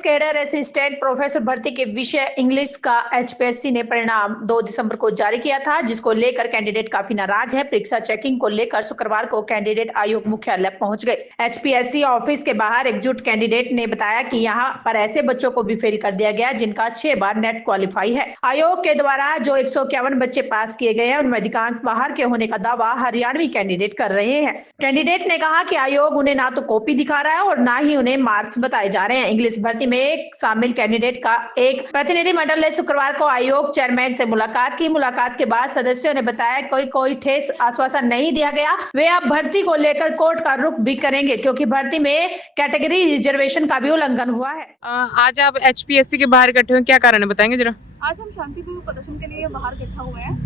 MBBS cadre assistant professor भर्ती के विषय इंग्लिश का एचपीएससी ने परिणाम 2 दिसंबर को जारी किया था, जिसको लेकर कैंडिडेट काफी नाराज है। परीक्षा चेकिंग को लेकर शुक्रवार को कैंडिडेट आयोग मुख्यालय पहुंच गए। एचपीएससी ऑफिस के बाहर एकजुट कैंडिडेट ने बताया कि यहां पर ऐसे बच्चों को भी फेल कर दिया गया जिनका 6 बार नेट क्वालिफाई है। आयोग के द्वारा जो 151 बच्चे पास किए गए हैं उनमें अधिकांश बाहर के होने का दावा हरियाणवी कैंडिडेट कर रहे हैं। कैंडिडेट ने कहा कि आयोग उन्हें ना तो कॉपी दिखा रहा है और ना ही उन्हें मार्क्स बताए जा रहे हैं। इंग्लिश भर्ती में शामिल कैंडिडेट का एक प्रतिनिधिमंडल ने शुक्रवार को आयोग चेयरमैन से मुलाकात की। मुलाकात के बाद सदस्यों ने बताया कोई ठोस आश्वासन नहीं दिया गया। वे अब भर्ती को लेकर कोर्ट का रुख भी करेंगे क्योंकि भर्ती में कैटेगरी रिजर्वेशन का भी उल्लंघन हुआ है। आज आप एचपीएससी के बाहर इकट्ठे हुए, क्या कारण है बताएंगे जरा? आज हम शांतिपूर्ण प्रदर्शन के लिए बाहर इकट्ठा हुए हैं।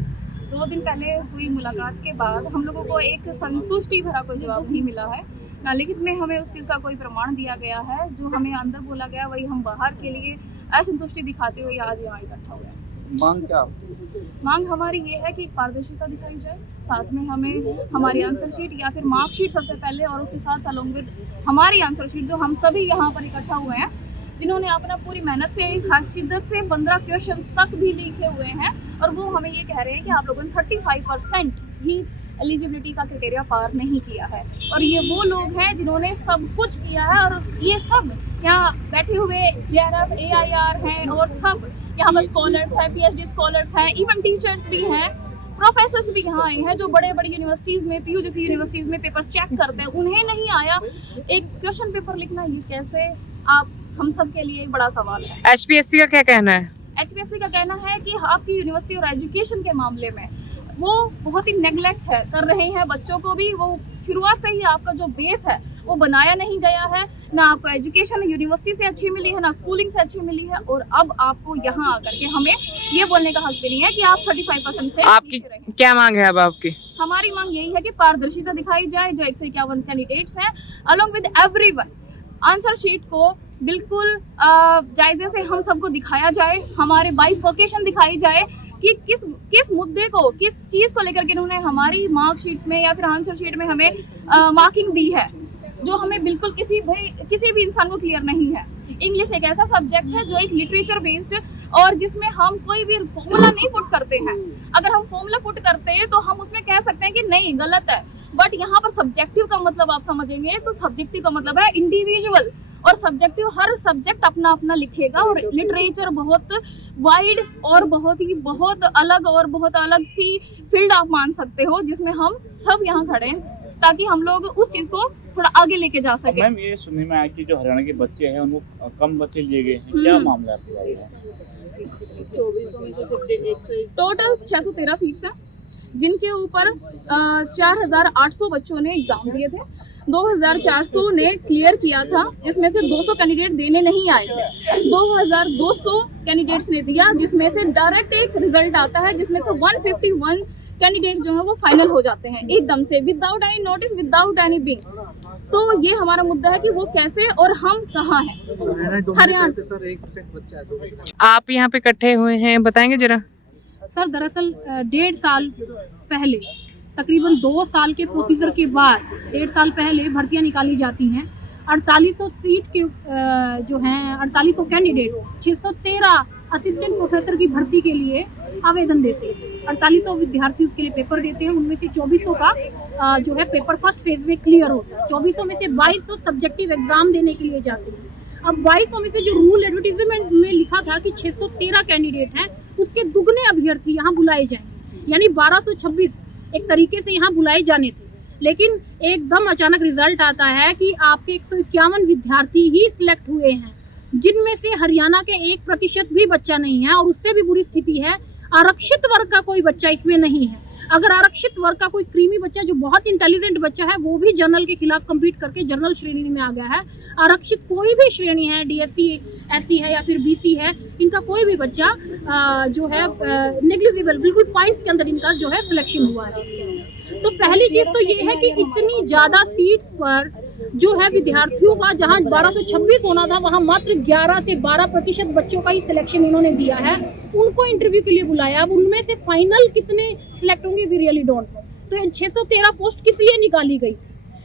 2 दिन पहले हुई मुलाकात के बाद हम लोगों को एक संतुष्टि भरा कोई जवाब नहीं मिला है, ना लिखित में हमें उस चीज़ का कोई प्रमाण दिया गया है। जो हमें अंदर बोला गया वही हम बाहर के लिए असंतुष्टि दिखाते हुए आज यहाँ इकट्ठा हुए हैं। मांग क्या? मांग हमारी ये है कि पारदर्शिता दिखाई जाए, साथ में हमें हमारी आंसर शीट या फिर मार्कशीट सबसे पहले, और उसके साथ अलॉन्ग विद हमारी आंसर शीट जो हम सभी यहाँ पर इकट्ठा हुए हैं जिन्होंने अपना पूरी मेहनत से हर शिद्दत से 15 क्वेश्चन तक भी लिखे हुए हैं, और वो हमें ये कह रहे हैं कि आप लोगों ने 35% भी एलिजिबिलिटी का क्राइटेरिया पार नहीं किया है। और ये वो लोग हैं जिन्होंने सब कुछ किया है, और ये सब यहाँ बैठे हुए जेआरएफ AIR हैं और सब यहाँ पर स्कॉलर्स हैं, PhD स्कॉलर्स हैं, इवन टीचर्स भी हैं, प्रोफेसर्स भी यहाँ आए हैं जो बड़े बड़ी यूनिवर्सिटीज़ में, PU जैसी यूनिवर्सिटीज़ में पेपर्स चेक करते हैं। उन्हें नहीं आया एक क्वेश्चन पेपर लिखना, ये कैसे आप हम सब के लिए एक बड़ा सवाल है। एचपीएससी का क्या कहना है? एचपीएससी का कहना है कि आपकी यूनिवर्सिटी और एजुकेशन के मामले में वो बहुत ही नेग्लेक्ट कर रहे हैं बच्चों को भी। वो शुरुआत से ही आपका जो बेस है वो बनाया नहीं गया है, ना आपको एजुकेशन यूनिवर्सिटी से अच्छी मिली है, ना स्कूलिंग से अच्छी मिली है, और अब आपको यहाँ आकर के हमें ये बोलने का हक भी नहीं है कि आप 35% से आपकी क्या मांग है? अब आपकी हमारी मांग यही है कि पारदर्शिता दिखाई जाए। जो 151 कैंडिडेट्स हैं along with everyone, answer sheet को बिल्कुल जायजे से हम सबको दिखाया जाए, हमारे बाइफर्केशन दिखाई जाए कि किस मुद्दे को, किस चीज़ को लेकर के उन्होंने हमारी मार्कशीट में या फिर आंसर शीट में हमें मार्किंग दी है, जो हमें बिल्कुल किसी भी इंसान को क्लियर नहीं है। इंग्लिश एक ऐसा सब्जेक्ट है जो एक लिटरेचर बेस्ड, और जिसमें हम कोई भी फॉर्मूला नहीं पुट करते हैं। अगर हम फॉर्मूला पुट करते हैं तो हम उसमें कह सकते हैं कि नहीं गलत है, बट यहाँ पर सब्जेक्टिव का मतलब आप समझेंगे तो सब्जेक्टिव का मतलब है इंडिविजुअल, और सब्जेक्टिव हर सब्जेक्ट अपना अपना लिखेगा। और लिटरेचर बहुत वाइड और बहुत अलग सी फील्ड आप मान सकते हो, जिसमें हम सब यहाँ खड़े हैं ताकि हम लोग उस चीज़ को थोड़ा आगे लेके जा सके। मैम, ये सुनने में आया कि जो हरियाणा के बच्चे हैं उनको कम बच्चे लिए गए हैं, क्या मामला है? 2400 में से टोटल 613 सीट्स हैं, जिनके ऊपर 4800 बच्चों ने एग्जाम दिए थे। 2400 ने क्लियर किया था, जिसमें से 200 कैंडिडेट देने नहीं आए थे। 2200 कैंडिडेट्स ने दिया, जिसमें से डायरेक्ट एक रिजल्ट आता है, जिसमें से 151 कैंडिडेट जो है वो फाइनल हो जाते हैं एकदम से, without any notice, without any being. तो ये हमारा मुद्दा है कि वो कैसे और हम कहाँ हैं। हरियाणा से सर 1% बच्चा है। आप यहाँ पे इकट्ठे हुए हैं, बताएंगे जरा? सर दरअसल 1.5 साल पहले, तकरीबन 2 साल के प्रोसीजर के बाद 1.5 साल पहले भर्तियां निकाली जाती हैं। 4800 सीट के जो हैं 4800 कैंडिडेट 613 असिस्टेंट प्रोफेसर की भर्ती के लिए आवेदन देते हैं। 4800 विद्यार्थी उसके लिए पेपर देते हैं, उनमें से 2400 का जो है पेपर फर्स्ट फेज में क्लियर होता है। 2400 में से 2200 सब्जेक्टिव एग्जाम देने के लिए जाते हैं। अब 2200 में से जो रूल एडवर्टीजमेंट में लिखा था कि 613 कैंडिडेट हैं, उसके दुगने अभ्यर्थी यहाँ बुलाए जाएंगे, यानी 1226 एक तरीके से यहाँ बुलाए जाने थे। लेकिन एकदम अचानक रिजल्ट आता है कि आपके 151 विद्यार्थी ही सिलेक्ट हुए हैं, जिनमें से हरियाणा के 1% भी बच्चा नहीं है, और उससे भी बुरी स्थिति है आरक्षित वर्ग का कोई बच्चा इसमें नहीं है। अगर आरक्षित वर्ग का कोई क्रीमी बच्चा जो बहुत इंटेलिजेंट बच्चा है वो भी जनरल के खिलाफ कम्पीट करके जनरल श्रेणी में आ गया है, आरक्षित कोई भी श्रेणी है, DSC SC है या फिर BC है, इनका कोई भी बच्चा जो है नेग्लिजिबल, बिल्कुल पॉइंट्स के अंदर इनका जो है सिलेक्शन हुआ है। तो पहली चीज़ तो ये है कि इतनी ज़्यादा सीट्स पर जो है विद्यार्थियों का, जहाँ 1226 होना था वहाँ मात्र 11 से 12% बच्चों का ही सिलेक्शन इन्होंने दिया है। उनको इंटरव्यू के लिए बुलाया, अब उनमें से फाइनल कितने सिलेक्ट होंगे वी रियली डोंट नो। तो 613 पोस्ट किस लिए निकाली गई?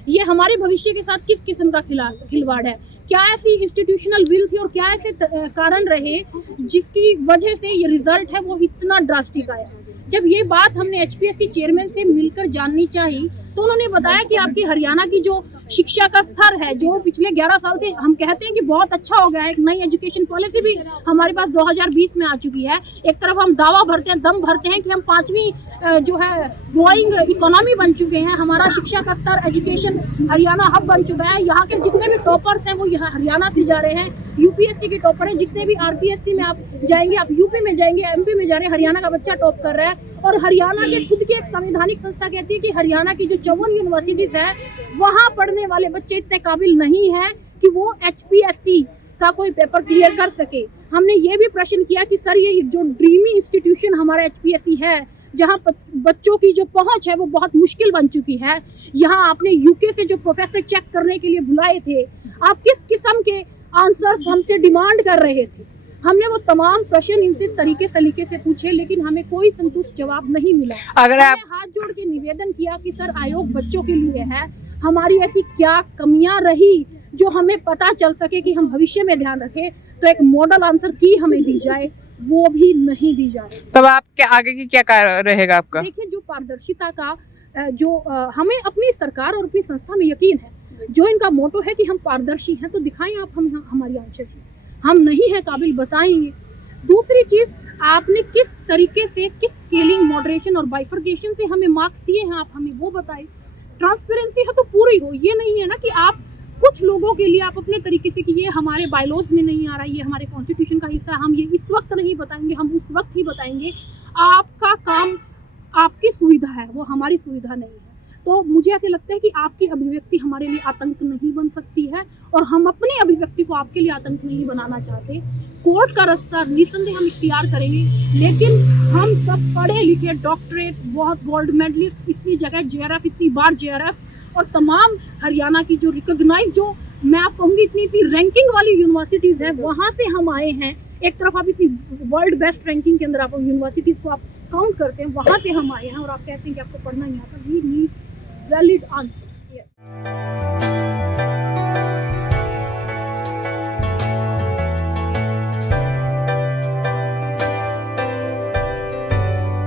ये हमारे भविष्य के साथ किस किस्म का खिलवाड़ है? क्या ऐसी इंस्टीट्यूशनल विल थी और क्या ऐसे कारण रहे जिसकी वजह से ये रिजल्ट है वो इतना ड्रास्टिक आया। जब ये बात हमने एचपीएससी चेयरमैन से मिलकर जाननी चाहिए तो उन्होंने बताया कि आपकी हरियाणा की जो शिक्षा का स्तर है, जो पिछले 11 साल से हम कहते हैं कि बहुत अच्छा हो गया है, एक नई एजुकेशन पॉलिसी भी हमारे पास 2020 में आ चुकी है। एक तरफ हम दावा भरते हैं, दम भरते हैं कि हम 5वीं जो है ग्रोइंग इकोनॉमी बन चुके हैं, हमारा शिक्षा का स्तर एजुकेशन हरियाणा हब बन चुका है। यहाँ के जितने भी टॉपर्स हैं वो यहाँ हरियाणा से जा रहे हैं, यूपीएससी के टॉपर हैं, जितने भी आरपीएससी में आप जाएंगे, आप यूपी में जाएंगे, एमपी में जा रहे हैं, हरियाणा का बच्चा टॉप कर रहा है। और हरियाणा के खुद की एक संवैधानिक संस्था कहती है कि हरियाणा की जो 54 यूनिवर्सिटीज है वहाँ पढ़ने वाले बच्चे इतने काबिल नहीं हैं कि वो एचपीएससी का कोई पेपर क्लियर कर सके। हमने ये भी प्रश्न किया कि सर ये जो ड्रीमी इंस्टीट्यूशन हमारा एचपीएससी है, जहाँ बच्चों की जो पहुंच है वो बहुत मुश्किल बन चुकी है, यहाँ आपने यूके से जो प्रोफेसर चेक करने के लिए बुलाए थे, आप किस किस्म के आंसर्स हमसे डिमांड कर रहे थे। हमने वो तमाम प्रश्न इनसे तरीके सलीके से पूछे लेकिन हमें कोई संतुष्ट जवाब नहीं मिला। अगर आप हाथ जोड़ के निवेदन किया कि सर आयोग बच्चों के लिए है, हमारी ऐसी क्या कमियां रही जो हमें पता चल सके कि हम भविष्य में ध्यान रखें, तो एक मॉडल आंसर की हमें दी जाए, वो भी नहीं दी जा रही। तब आप क्या आगे की क्या रहेगा आपका? देखिए, जो पारदर्शिता का जो हमें अपनी सरकार और अपनी संस्था में यकीन है, जो इनका मोटो है कि हम पारदर्शी हैं, तो दिखाएं आप हमारी आंसर की। हम नहीं है काबिल, बताएंगे। दूसरी चीज, आपने किस तरीके से, किस स्केलिंग, मॉडरेशन और बाइफर्केशन से हमें मार्क्स दिए हैं, आप हमें वो बताएं। ट्रांसपेरेंसी है तो पूरी हो, ये नहीं है ना कि आप कुछ लोगों के लिए आप अपने तरीके से कि ये हमारे बायलॉज में नहीं आ रहा, ये हमारे कॉन्स्टिट्यूशन का हिस्सा, हम ये इस वक्त नहीं बताएंगे, हम उस वक्त ही बताएंगे। आपका काम आपकी सुविधा है, वो हमारी सुविधा नहीं है। तो मुझे ऐसे लगता है कि आपकी अभिव्यक्ति हमारे लिए आतंक नहीं बन सकती है और हम अपनी अभिव्यक्ति को आपके लिए आतंक नहीं बनाना चाहते। कोर्ट का रास्ता निस्संदेह हम इख्तियार करेंगे, लेकिन हम सब पढ़े लिखे, डॉक्टरेट, बहुत गोल्ड मेडलिस्ट, इतनी जगह जेआरएफ, इतनी बार जेआरएफ और तमाम हरियाणा की जो रिकॉग्नाइज, जो मैं आप कहूँगी इतनी रैंकिंग वाली यूनिवर्सिटीज़ है, वहाँ से हम आए हैं। एक तरफ आप इतनी वर्ल्ड बेस्ट रैंकिंग के अंदर आप यूनिवर्सिटीज़ को आप काउंट करते हैं, वहाँ से हम आए हैं और आप कहते हैं कि आपको पढ़ना नहीं आता। We need valid answer.